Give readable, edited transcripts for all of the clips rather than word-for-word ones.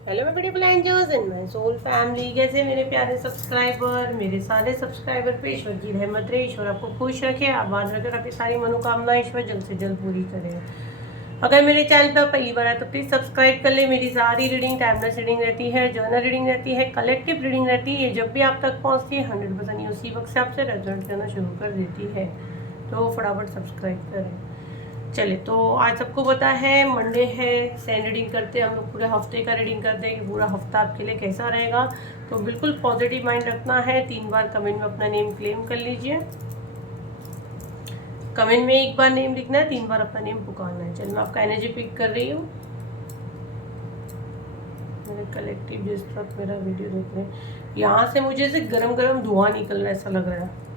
Hello my beautiful angels and my soul family. कैसे मेरे प्यारे सब्सक्राइबर, मेरे सारे सब्सक्राइबर पे ईश्वर की रहमत रहे, ईश्वर आपको खुश रखे, आबाद रखे और आपकी सारी मनोकामना ईश्वर जल्द से जल्द पूरी करे। अगर मेरे चैनल पर पहली बार है तो प्लीज़ सब्सक्राइब कर ले। मेरी सारी रीडिंग टाइमलेस रीडिंग रहती है, जर्नल रीडिंग रहती है, कलेक्टिव रीडिंग रहती है। जब भी आप तक पहुँचती है 100% उसी वक्त से आपसे रेजल्ट करना शुरू कर देती है, तो फटाफट सब्सक्राइब करें। चलिए, तो आज सबको पता है मंडे है, सैन रीडिंग करते हैं हम लोग, पूरे हफ्ते का रीडिंग करते हैं कि पूरा हफ्ता आपके लिए कैसा रहेगा। तो बिल्कुल पॉजिटिव माइंड रखना है। 3 बार कमेंट में अपना नेम क्लेम कर लीजिए। कमेंट में 1 बार नेम लिखना है, 3 बार अपना नेम पुकारना है। चलिए, मैं आपका एनर्जी पिक कर रही हूँ। मेरे कलेक्टिव जिस तरफ मेरा वीडियो देख रहे हैं, यहाँ से मुझे ऐसे गरम गरम धुआं निकल रहा है, ऐसा लग रहा है।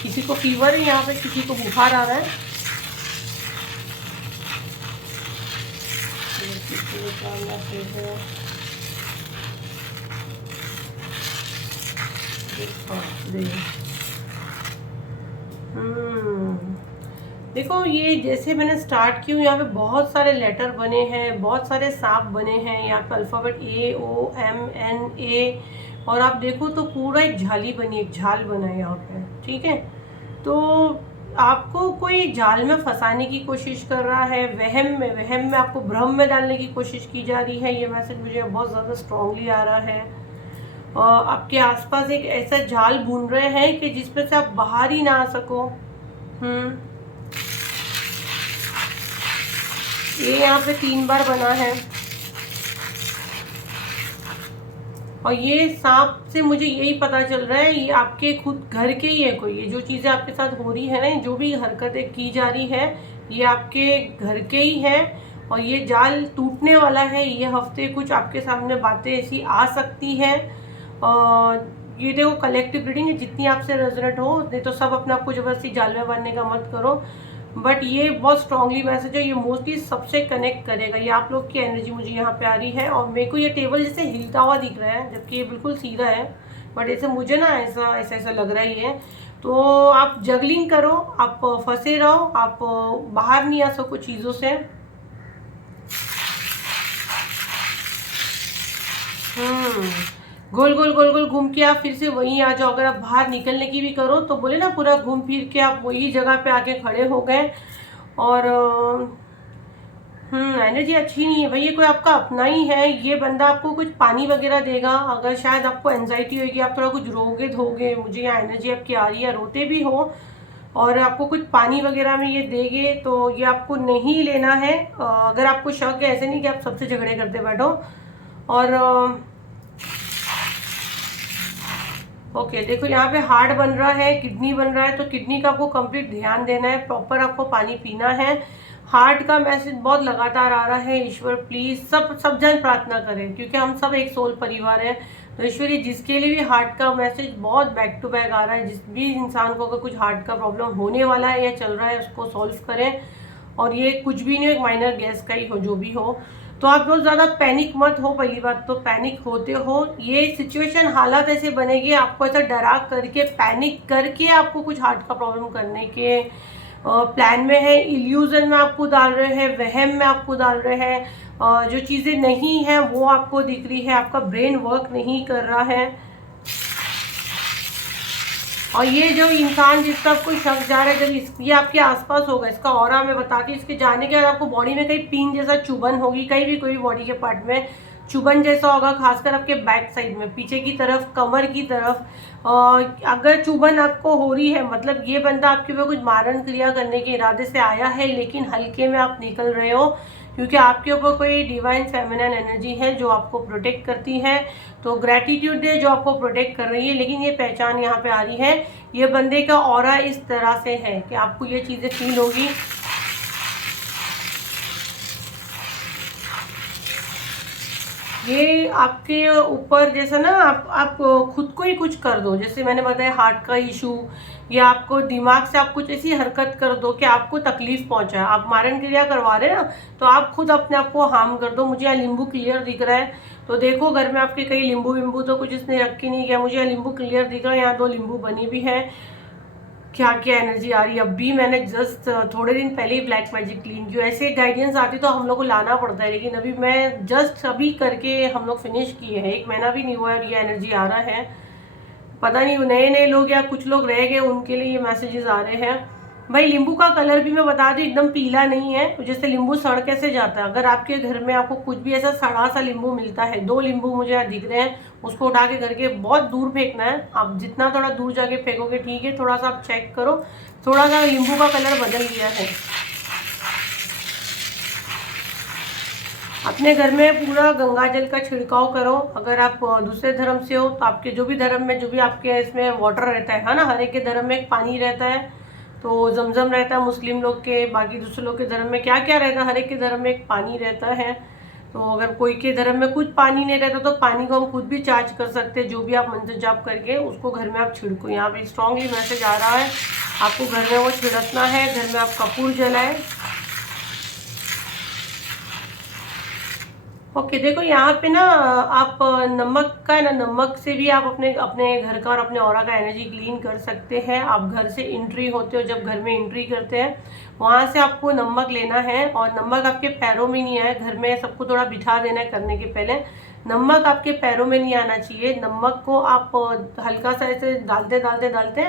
किसी को फीवर है यहाँ पे, किसी को बुखार आ रहा है। देखो, ये जैसे मैंने स्टार्ट की हूँ, यहाँ पे बहुत सारे लेटर बने हैं, बहुत सारे सांप बने हैं। यहाँ पे अल्फ़ाबेट AOMNA, और आप देखो तो पूरा एक झाली बनी, एक झाल बना है यहाँ पे। ठीक है, तो आपको कोई जाल में फंसाने की कोशिश कर रहा है, वहम में आपको भ्रम में डालने की कोशिश की जा रही है। ये मैसेज मुझे बहुत ज़्यादा स्ट्रांगली आ रहा है। आपके आसपास एक ऐसा जाल बुन रहे हैं कि जिसमें से आप बाहर ही ना आ सको। ये यहाँ पे 3 बार बना है, और ये सांप से मुझे यही पता चल रहा है, ये आपके खुद घर के ही है कोई। ये जो चीज़ें आपके साथ हो रही है ना, जो भी हरकतें की जा रही है, ये आपके घर के ही है। और ये जाल टूटने वाला है। ये हफ्ते कुछ आपके सामने बातें ऐसी आ सकती हैं। और ये देखो, कलेक्टिव रीडिंग है, जितनी आपसे रेजोनेट हो, नहीं तो सब अपने आप को जबरदस्ती जाल में बांधने का मत करो। बट ये बहुत स्ट्रांगली मैसेज है, ये मोस्टली सबसे कनेक्ट करेगा। ये आप लोग की एनर्जी मुझे यहाँ पे आ रही है। और मेरे को ये टेबल जैसे हिलता हुआ दिख रहा है, जबकि ये बिल्कुल सीधा है, बट ऐसे मुझे ना ऐसा ऐसा ऐसा लग रहा ही है। तो आप जगलिंग करो, आप फंसे रहो, आप बाहर नहीं आ सको चीज़ों से। गोल गोल गोल गोल घूम के आप फिर से वहीं आ जाओ। अगर आप बाहर निकलने की भी करो तो बोले ना, पूरा घूम फिर के आप वही जगह पे आके खड़े हो गए। और एनर्जी अच्छी नहीं है भाई। ये कोई आपका अपना ही है। ये बंदा आपको कुछ पानी वगैरह देगा। अगर शायद आपको एंजाइटी होगी, आप थोड़ा कुछ रोगे धोगे, मुझे यहाँ एनर्जी आपकी आ रही है, रोते भी हो, और आपको कुछ पानी वगैरह में ये देंगे, तो ये आपको नहीं लेना है। अगर आपको शक है, ऐसे नहीं कि आप सबसे झगड़े करते बैठो। और ओके, देखो यहाँ पे हार्ट बन रहा है, किडनी बन रहा है, तो किडनी का आपको कंप्लीट ध्यान देना है, प्रॉपर आपको पानी पीना है। हार्ट का मैसेज बहुत लगातार आ रहा है। ईश्वर प्लीज, सब जन प्रार्थना करें, क्योंकि हम सब एक सोल परिवार है। तो ईश्वर, ये जिसके लिए भी हार्ट का मैसेज बहुत बैक टू बैक आ रहा है, जिस भी इंसान को अगर कुछ हार्ट का प्रॉब्लम होने वाला है या चल रहा है, उसको सॉल्व करें। और ये कुछ भी नहीं, एक माइनर गैस का ही हो, जो भी हो। तो आप बहुत ज़्यादा पैनिक मत हो। पहली बात तो, पैनिक होते हो, ये सिचुएशन हालात ऐसे बनेगी, आपको ऐसा डरा करके, पैनिक करके आपको कुछ हार्ट का प्रॉब्लम करने के प्लान में है। इल्यूजन में आपको डाल रहे हैं, वहम में आपको डाल रहे हैं। जो चीज़ें नहीं हैं वो आपको दिख रही है, आपका ब्रेन वर्क नहीं कर रहा है। और ये जो इंसान जिसका कोई शक जा रहा है, जब ये आपके आसपास होगा, इसका ऑरा मैं बताती हूँ, इसके जाने के बाद आपको बॉडी में कहीं पिन जैसा चुभन होगी, कहीं भी कोई बॉडी के पार्ट में चुभन जैसा होगा, खासकर आपके बैक साइड में, पीछे की तरफ, कमर की तरफ। अगर चुभन आपको हो रही है, मतलब ये बंदा आपके ऊपर कुछ मारण क्रिया करने के इरादे से आया है, लेकिन हल्के में आप निकल रहे हो, क्योंकि आपके ऊपर कोई डिवाइन फेमिनिन एनर्जी है जो आपको प्रोटेक्ट करती है। तो ग्रैटिट्यूड है जो आपको प्रोटेक्ट कर रही है। लेकिन ये पहचान यहाँ पे आ रही है, ये बंदे का ऑरा इस तरह से है कि आपको ये चीज़ें फील होगी। ये आपके ऊपर जैसा ना, आप खुद को ही कुछ कर दो, जैसे मैंने बताया हार्ट का इशू, या आपको दिमाग से आप कुछ ऐसी हरकत कर दो कि आपको तकलीफ पहुंचाए। आप मारण क्रिया करवा रहे हैं ना, तो आप खुद अपने आप को हार्म कर दो। मुझे यहाँ नींबू क्लियर दिख रहा है, तो देखो घर में आपके कई नींबू विंबू तो कुछ इसने रखी नहीं किया। मुझे यहाँ नींबू क्लियर दिख रहा है, यहाँ 2 नींबू बनी भी है। क्या क्या एनर्जी आ रही है। अभी मैंने जस्ट थोड़े दिन पहले ही ब्लैक मैजिक क्लीन किया। ऐसे गाइडेंस आती तो हम लोग को लाना पड़ता है, लेकिन अभी मैं जस्ट अभी करके हम लोग फिनिश किए हैं, 1 महीना भी नहीं हुआ और ये एनर्जी आ रहा है। पता नहीं नए नए लोग या कुछ लोग रह गए उनके लिए ये मैसेजेस आ रहे हैं। भाई नींबू का कलर भी मैं बता दूं एकदम पीला नहीं है, तो जैसे नींबू सड़ कैसे जाता है, अगर आपके घर में आपको कुछ भी ऐसा सड़ा सा नींबू मिलता है, 2 नींबू मुझे यहाँ दिख रहे हैं, उसको उठा के घर के बहुत दूर फेंकना है। आप जितना थोड़ा दूर जाके फेंकोगे ठीक है, थोड़ा सा आप चेक करो, थोड़ा सा नींबू का कलर बदल गया है। अपने घर में पूरा गंगा जल का छिड़काव करो। अगर आप दूसरे धर्म से हो तो आपके जो भी धर्म में जो भी आपके इसमें वाटर रहता है ना, हर एक के धर्म में एक पानी रहता है, तो जमजम रहता है मुस्लिम लोग के, बाकी दूसरे लोग के धर्म में क्या क्या रहता है, हर एक के धर्म में एक पानी रहता है। तो अगर कोई के धर्म में कुछ पानी नहीं रहता तो पानी को हम खुद भी चार्ज कर सकते हैं, जो भी आप मंत्र जाप करके उसको घर में आप छिड़को। यहाँ पे स्ट्रांगली मैसेज आ रहा है, आपको घर में वो छिड़कना है। घर में आप कपूर जलाए। ओके देखो यहाँ पे ना आप नमक का है ना, नमक से भी आप अपने अपने घर का और अपने ऑरा का एनर्जी क्लीन कर सकते हैं। आप घर से एंट्री होते हो, जब घर में एंट्री करते हैं वहाँ से आपको नमक लेना है, और नमक आपके पैरों में नहीं आए, घर में सबको थोड़ा बिठा देना है करने के पहले। नमक आपके पैरों में नहीं आना चाहिए। नमक को आप हल्का सा ऐसे डालते डालते डालते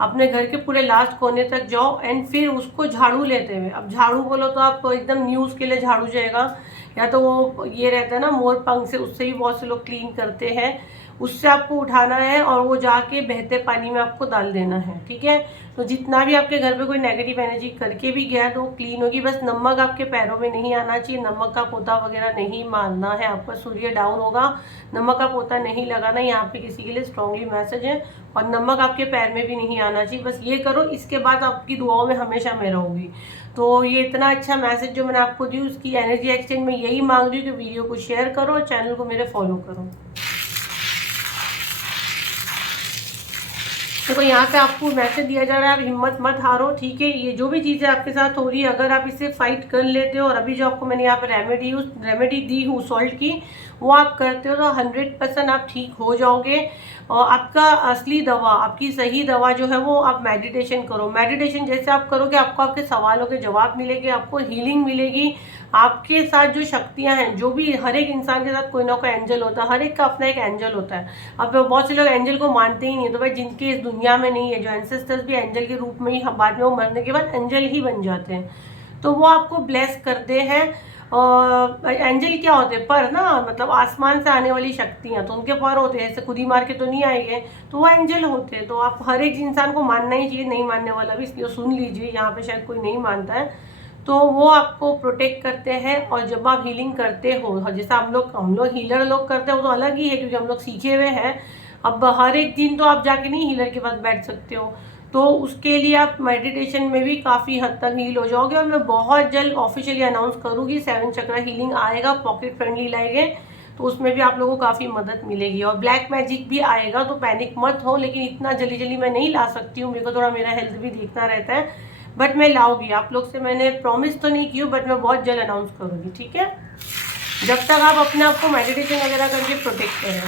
अपने घर के पूरे लास्ट कोने तक जाओ, एंड फिर उसको झाड़ू लेते हुए, अब झाड़ू बोलो तो आप एकदम न्यूज़ के लिए झाड़ू जाएगा, या तो वो ये रहता है ना मोर पंख से, उससे भी बहुत से लोग क्लीन करते हैं, उससे आपको उठाना है और वो जाके बहते पानी में आपको डाल देना है, ठीक है। तो जितना भी आपके घर पे कोई नेगेटिव एनर्जी करके भी गया है तो वो क्लीन होगी। बस नमक आपके पैरों में नहीं आना चाहिए, नमक का पोता वगैरह नहीं मारना है, आपका सूर्य डाउन होगा, नमक का पोता नहीं लगाना। यहाँ पे किसी के लिए स्ट्रांगली मैसेज है, और नमक आपके पैर में भी नहीं आना चाहिए। बस ये करो, इसके बाद आपकी दुआओं में हमेशा मैं रहूँगी। तो ये इतना अच्छा मैसेज जो मैंने आपको दी, उसकी एनर्जी एक्सचेंज में यही मांग रही हूँ कि वीडियो को शेयर करो और चैनल को मेरे फॉलो करो। देखो यहाँ पे आपको मैसेज दिया जा रहा है, आप हिम्मत मत हारो, ठीक है। ये जो भी चीज़ें आपके साथ हो रही है, अगर आप इसे फाइट कर लेते हो, और अभी जो आपको मैंने यहाँ पे रेमेडी दी हूँ सॉल्ट की, वो आप करते हो तो 100% आप ठीक हो जाओगे। और आपका असली दवा, आपकी सही दवा जो है वो आप मेडिटेशन करो। मेडिटेशन जैसे आप करोगे आपको आपके सवालों के जवाब मिलेंगे, आपको हीलिंग मिलेगी। आपके साथ जो शक्तियां हैं, जो भी हर एक इंसान के साथ कोई ना कोई एंजल होता है, हर एक का अपना एक एंजल होता है। अब बहुत से लोग एंजल को मानते ही नहीं, तो भाई जिनके इस दुनिया में नहीं है, जो एंसेस्टर्स भी एंजल के रूप में ही बाद में वो मरने के बाद एंजल ही बन जाते हैं, तो वो आपको ब्लेस करते हैं। एंजल क्या होते हैं? पर ना, मतलब आसमान से आने वाली शक्तियाँ, तो उनके पर होते हैं, ऐसे खुद ही मार के तो नहीं आएंगे, तो वो एंजल होते हैं। तो आप हर एक इंसान को मानना ही चाहिए, नहीं मानने वाला भी, इसलिए सुन लीजिए, यहाँ पे शायद कोई नहीं मानता है। तो वो आपको प्रोटेक्ट करते हैं, और जब आप हीलिंग करते हो, जैसा हम लोग हीलर लोग करते हो तो अलग ही है, क्योंकि हम लोग सीखे हुए हैं। अब हर एक दिन तो आप जाके नहीं हीलर के पास बैठ सकते हो, तो उसके लिए आप मेडिटेशन में भी काफ़ी हद तक हील हो जाओगे। और मैं बहुत जल्द ऑफिशियली अनाउंस करूँगी 7 चक्रा हीलिंग आएगा, पॉकेट फ्रेंडली लाएंगे, तो उसमें भी आप लोगों को काफ़ी मदद मिलेगी। और ब्लैक मैजिक भी आएगा, तो पैनिक मत हो, लेकिन इतना जल्दी जल्दी मैं नहीं ला सकती हूँ, मेरे को थोड़ा मेरा हेल्थ भी देखना रहता है, बट मैं लाऊंगी। आप लोग से मैंने प्रॉमिस तो नहीं की, बट मैं बहुत जल्द अनाउंस करूँगी, ठीक है। जब तक आप अपने आप को मेडिटेशन वगैरह करके प्रोटेक्ट करें।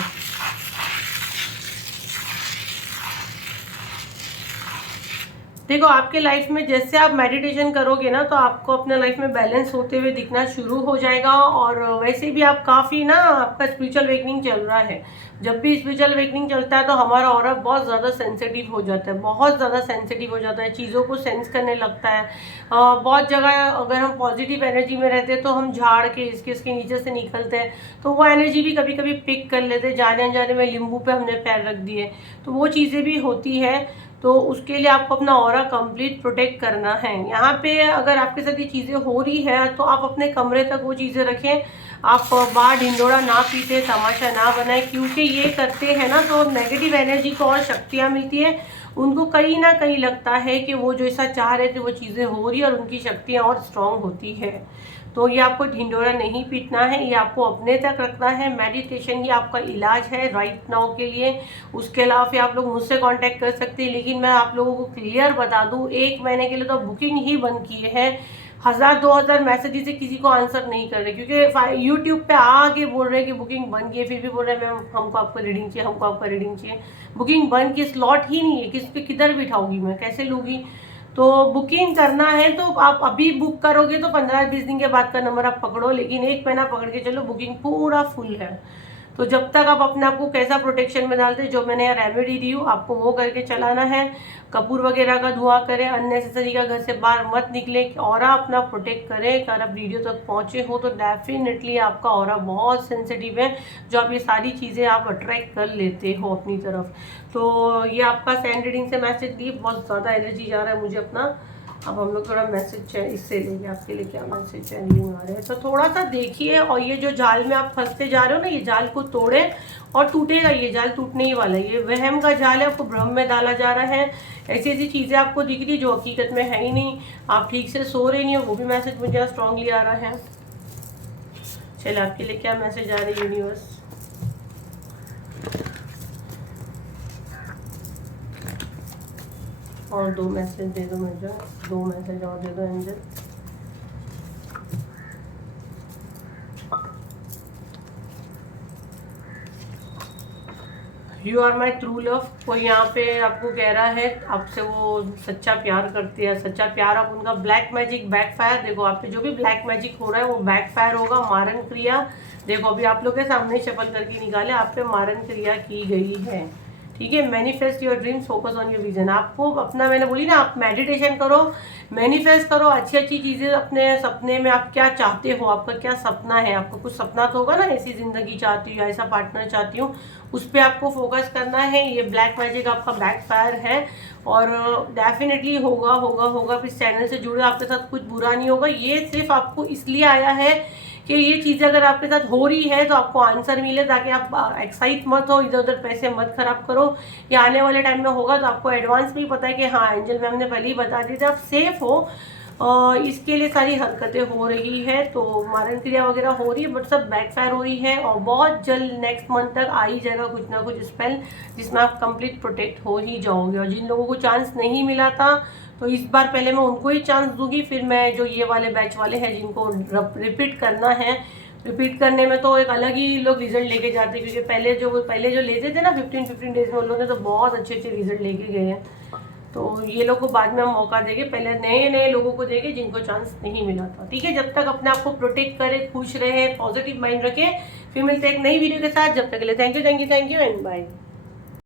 देखो आपके लाइफ में जैसे आप मेडिटेशन करोगे ना, तो आपको अपने लाइफ में बैलेंस होते हुए दिखना शुरू हो जाएगा। और वैसे भी आप काफ़ी ना, आपका स्पिरिचुअल वेकनिंग चल रहा है। जब भी स्पिरिचुअल वेकनिंग चलता है तो हमारा ऑरा बहुत ज़्यादा सेंसिटिव हो जाता है, बहुत ज़्यादा सेंसिटिव हो जाता है, चीज़ों को सेंस करने लगता है। बहुत जगह अगर हम पॉजिटिव एनर्जी में रहते हैं तो हम झाड़ के इसके नीचे से निकलते हैं, तो वो एनर्जी भी कभी कभी पिक कर लेते हैं, जाने अनजाने में नींबू पे हमने पैर रख दिए, तो वो चीज़ें भी होती है। तो उसके लिए आपको अपना ऑरा कंप्लीट प्रोटेक्ट करना है। यहाँ पे अगर आपके साथ ये चीज़ें हो रही है तो आप अपने कमरे तक वो चीज़ें रखें, आप बाहर ढिंडोरा ना पीते, तमाशा ना बनाए, क्योंकि ये करते हैं ना तो नेगेटिव एनर्जी को और शक्तियाँ मिलती है। उनको कहीं ना कहीं लगता है कि वो जो ऐसा चाह रहे थे वो चीज़ें हो रही है, और उनकी शक्तियाँ और स्ट्रांग होती है। तो ये आपको ढिंडोरा नहीं पीटना है, ये आपको अपने तक रखना है। मेडिटेशन ही आपका इलाज है राइट नाउ के लिए। उसके अलावा फिर आप लोग मुझसे कांटेक्ट कर सकते हैं, लेकिन मैं आप लोगों को क्लियर बता दूं, 1 महीने के लिए तो बुकिंग ही बंद किए हैं। 1000-2000 मैसेजेस से किसी को आंसर नहीं कर रहे, क्योंकि यूट्यूब पे आके बोल रहे हैं कि बुकिंग बन गई, फिर भी बोल रहे हैं मैम हमको आपका रीडिंग चाहिए, हमको आपका रीडिंग चाहिए। बुकिंग बन की स्लॉट ही नहीं है, किस पे किधर बिठाऊंगी मैं, कैसे लूँगी। तो बुकिंग करना है तो आप अभी बुक करोगे तो 15-20 दिन के बाद का नंबर आप पकड़ो, लेकिन 1 महीना पकड़ के चलो, बुकिंग पूरा फुल है। तो जब तक आप अपने आप को कैसा प्रोटेक्शन में डालते हैं, जो मैंने यहाँ रेमेडी दी हूँ आपको वो करके चलाना है। कपूर वगैरह का धुआं करें, अननेसेसरी का घर से बाहर मत निकले, ऑरा अपना प्रोटेक्ट करें। अगर आप वीडियो तक पहुँचे हो तो डेफिनेटली आपका ऑरा बहुत सेंसिटिव है, जो आप ये सारी चीज़ें आप अट्रैक्ट कर लेते हो अपनी तरफ। तो ये आपका सैंड रीडिंग से मैसेज दी, बहुत ज़्यादा एनर्जी जा रहा है मुझे अपना। अब हम लोग थोड़ा मैसेज है इससे लेके आपके लिए क्या मैसेज चैनलिंग आ रहे हैं, तो थोड़ा सा देखिए। और ये जो जाल में आप फंसते जा रहे हो ना, ये जाल को तोड़े और टूटेगा, ये जाल टूटने ही वाला है। ये वहम का जाल है, आपको भ्रम में डाला जा रहा है। ऐसी ऐसी चीज़ें आपको दिख रही जो हकीकत में है ही नहीं। आप ठीक से सो रहे नहीं हो, वो भी मैसेज मुझे स्ट्रांगली आ रहा है। चलिए आपके लिए क्या मैसेज आ रहा है यूनिवर्स। और 2 मैसेज दे दो मुझे, 2 मैसेज और दे दो angel. You are my true love. कोई यहाँ पे आपको कह रहा है आपसे वो सच्चा प्यार करते हैं, सच्चा प्यार आप उनका। ब्लैक मैजिक बैकफायर, देखो आप पे जो भी ब्लैक मैजिक हो रहा है वो बैकफायर होगा। मारन क्रिया, देखो अभी आप लोग के सामने शफल करके निकाले, आप पे मारन क्रिया की गई है। ठीक है, manifest your dreams, focus on your vision. आपको अपना, मैंने बोली ना, आप मेडिटेशन करो, मैनिफेस्ट करो अच्छी अच्छी चीज़ें अपने सपने में। आप क्या चाहते हो, आपका क्या सपना है, आपको कुछ सपना तो होगा ना, ऐसी ज़िंदगी चाहती हूँ, ऐसा पार्टनर चाहती हूँ, उस पर आपको फोकस करना है। ये ब्लैक मैजिक आपका बैकफायर है और डेफिनेटली होगा होगा होगा। इस चैनल से जुड़े आपके साथ कुछ बुरा नहीं होगा। ये सिर्फ आपको इसलिए आया है कि ये चीज़ अगर आपके साथ हो रही है तो आपको आंसर मिले, ताकि आप एक्साइट मत हो, इधर उधर पैसे मत खराब करो। ये आने वाले टाइम में होगा तो आपको एडवांस में ही पता है कि हाँ, एंजल मैम ने पहले ही बता दिया था, आप सेफ हो। इसके लिए सारी हरकतें हो रही है, तो मारन क्रिया वगैरह हो रही है, बट सब बैकफायर हो रही है। और बहुत जल्द नेक्स्ट मंथ तक आ ही जाएगा कुछ ना कुछ स्पेल, जिसमें आप कंप्लीट प्रोटेक्ट हो ही जाओगे। और जिन लोगों को चांस नहीं मिला था तो इस बार पहले मैं उनको ही चांस दूंगी, फिर मैं जो ये वाले बैच वाले हैं जिनको रिपीट करना है, रिपीट करने में तो एक अलग ही लोग रिजल्ट लेके जाते हैं। क्योंकि पहले जो लेते थे ना 15-15 डेज में, उन लोगों ने तो बहुत अच्छे अच्छे रिजल्ट लेके गए हैं। तो ये लोग को बाद में हम मौका देंगे, पहले नए नए लोगों को देंगे जिनको चांस नहीं मिला था। ठीक है, जब तक अपने आप को प्रोटेक्ट करें, खुश रहे, पॉजिटिव माइंड रखें। फिर मिलते हैं एक नई वीडियो के साथ, जब तक के लिए थैंक यू एंड बाय।